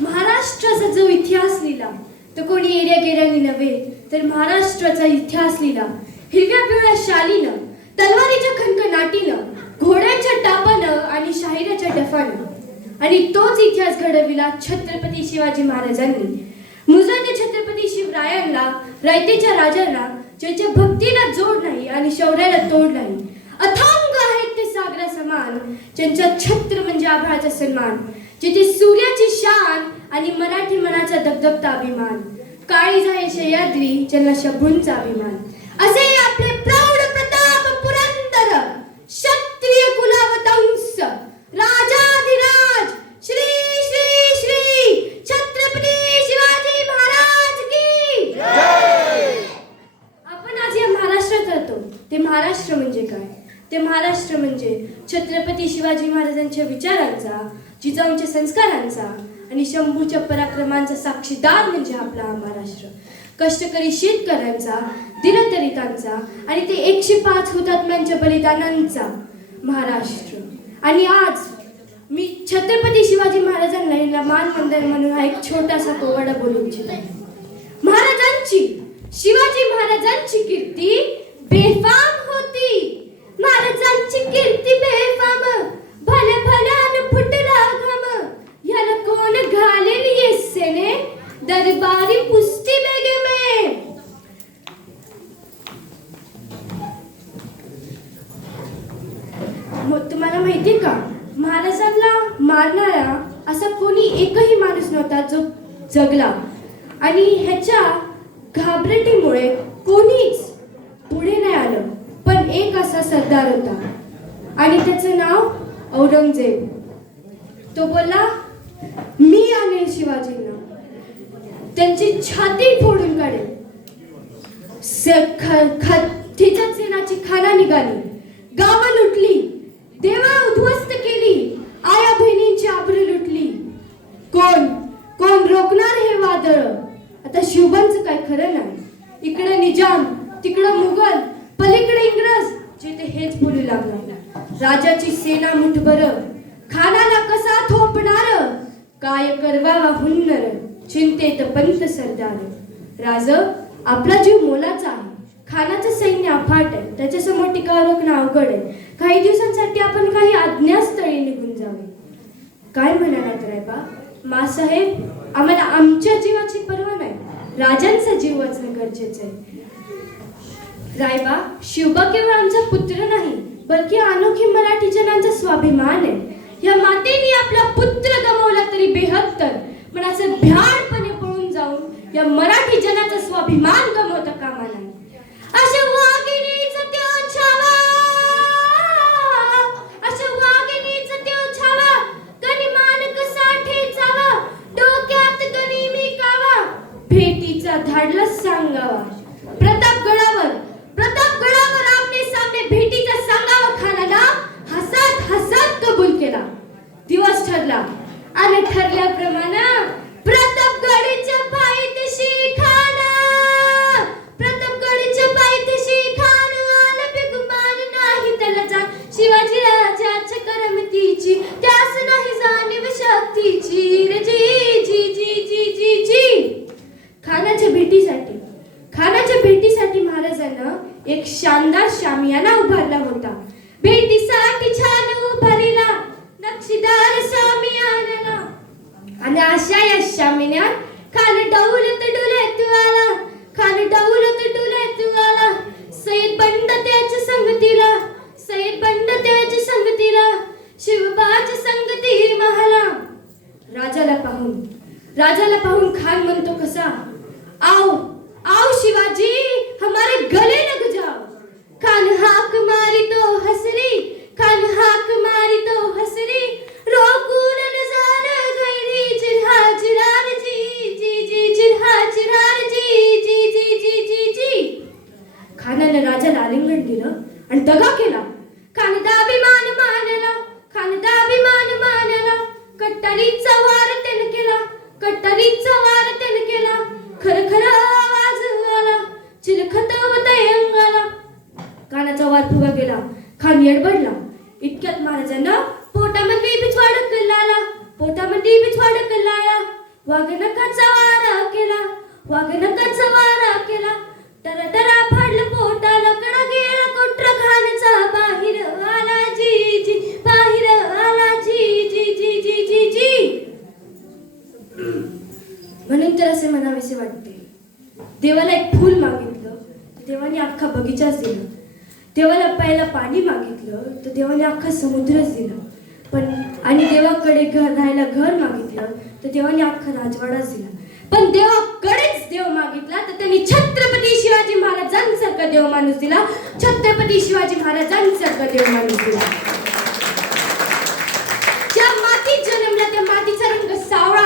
महाराष्ट्राचा जो इतिहास लिहिला तो कोणी एड्या गेड्याने नव्हे तर महाराष्ट्राचा इतिहास लिहिला हिरव्या पिवळ्या शालीनं, तलवारीच्या खणखणाटीनं, घोड्यांच्या टापानं आणि शाहिराच्या डफानं। आणि तोच इतिहास घडविला छत्रपती शिवाजी महाराजांनी। मुजाने छत्रपती शिवरायांना, रयतेच्या राजांना, ज्यांच्या भक्तीला जोड नाही आणि शौर्याला तोड नाही, अथांग आहेत ते सागरा समान, ज्यांचा छत्र म्हणजे आभाळाचा सन्मान, जिथे सूर्याची शान आणि मराठी मनाचा दगदगता अभिमान, काळीज आहे सह्याद्री ज्यांना शंभूंचा अभिमान। असे आपले प्रौढ प्रताप पुरंदर, क्षत्रिय कुलावतंस, राजाधिराज श्री श्री श्री छत्रपती शिवाजी महाराज की जय। आपण आज या महाराष्ट्रात राहतो। ते महाराष्ट्र म्हणजे काय? ते महाराष्ट्र म्हणजे छत्रपती शिवाजी महाराजांच्या विचारांचा, जिजाऊंच्या संस्कारांचा आणि शंभूच्या पराक्रमांचा साक्षीदार म्हणजे आपला हा महाराष्ट्र। कष्टकरी शेतकऱ्यांचा, दिनदलितांचा आणि ते 105 हुतात्म्यांच्या बलिदानांचा महाराष्ट्र। आणि आज मी छत्रपती शिवाजी महाराजांना मानवंदन म्हणून हा एक छोटासा पोवाडा बोलू इच्छितो। महाराजांची, शिवाजी महाराजांची कीर्ती बेफाम होती। महाराजांची कीर्ती बेफाम, भल्या भल्यानं फुटला घाम, याला कोण घालेल येसेने दरबारी पुस्ती बेगमे। तुम्हाला माहिती का, महाराजांना मारणारा असा कोणी एकही माणूस नव्हता जो जगला। आणि ह्याच्या घाबरटीमुळे कोणीच पुढे नाही आलं। पण एक असा सरदार होता आणि त्याचं नाव औरंगजेब। तो बोलला, मी आणेल शिवाजींना, त्यांची छाती फोडून काढेल। तिच्या सेनाची खाना निघाली, गावं लुटली, देवळं उद्ध्वस्त केली, आया बहिणींची आबरू लुटली। कोण कोण रोखणार हे वादळ? आता शिवबांचं काय खरं नाही। इकडे निजाम, तिकडे मुघल, पलीकडे इंग्रज, जिथे हेच बोलू लागला। राजाची सेना मुठभर, खानाला कसा थोपणार, काय करवावा हुन्नर, चिंतेत पंत सरदार। राज, आपला जीव मोलाचा आहे, खानाचं सैन्य अफाट आहे, त्याच्यासमोर टिकाव रोखणं अवघड आहे। काही दिवसांसाठी आपण काही अज्ञातस्थळी निघून जावे। काय म्हणालात रायबा? मासाहेब, आम्हाला आमच्या जीवाची पर्वा नाही, राजांचा जीव वाचणं गरजेचं आहे। रायबा, शिवबा केवळ आमचा पुत्र नाही, बल्कि अनोखी मराठी जनांचा स्वाभिमान आहे। या मातेने आपला पुत्र गमावला तरी बेहत्तर, पण असं भ्याडपणे पळून जाऊन या मराठी जनाचा स्वाभिमान गमावता कामा नये। अशा वाघिणीचा त्यो छावा, अशा वाघिणीचा त्यो छावा, गनिमान कसा ठेचावा, डोक्यात गनिमी कावा, भेटीचा धाडलाच सांगावा। प्रतापगडावर आमने सामने भेटीचा सांगावा खानाला हसत हसत कबूल केला। दिवस ठरला आणि ठरल्याप्रमाणे प्रतापगडच्या पायथ्याशी खाना, प्रतापगडच्या पायथ्याशी खान आला बेगुमान नाही त्याला जाण शिवाजी राजाच्या करमतीची, त्यास नाही जाणीव शक्तीची रे जी जी जी जी जी जी। खानाच्या भेटीसाठी महाराजांना एक शानदार शामियाना उभारला होता। भेटीसाठी छान उभारला नक्षीदार शामियाना, आणि अशा या शामियान्यात खान डौलत डुलत आला, खान डौलत डुलत आला। सय्यद बंड त्याच्या संगतीला, सय्यद बंड त्याच्या संगतीला, शिवबाच्या संगती महाला। राजाला पाहून खान म्हणतो कसा, आओ आओ शिवाजी, हमारे गले लग जाओ। खान हाक मारी तो हसरी, खान हाक मारी तो हसरी, रोकून नजार गैरी, चिरहा चिरार जी जी जी, चिरहा चिरार जी जी जी जी जी जी। खानाने राजाला आलिंगन दिलं आणि दगा केला। खान दाभिमान मानला, खान दाभिमान मानला, कट्टारीचा वार त्यानं केला, कट्टारीचा वार त्यानं केला। खर खर आवाज आला, चिलखत होतंय अंगाला। कानाचा वार फुगा गेला, खान येडबडला। इतक्यात महाराजांना पोटामध्ये बिछवाड कल्ला आला, पोटामध्ये बिछवाड कल्ला आला। वाघनकाचा वारा केला, वाघनकाचा वारा केला, टरा फाडलं पोटाला, कडा गेला कोटर खानचा, बाहेर आला जी जी, बाहेर आला जी जी जी जी जी जी. म्हणून तर असे म्हणावेसे वाटते, देवाला एक फूल मागितलं तर देवाने अख्खा बगीचाच दिला. देवाला प्यायला पाणी मागितलं तर देवाने अख्खा समुद्रच दिला. पण आणि देवाकडे राहायला घर मागितलं तर देवाने अख्खा राजवाडाच दिला. पण देवाकडेच देव मागितला तर त्यांनी छत्रपती शिवाजी महाराजांसारखा देव माणूस दिला. छत्रपती शिवाजी महाराजांसारखा देव माणूस दिला. ज्या मातीत जन्मला त्या मातीचा रंग सावळा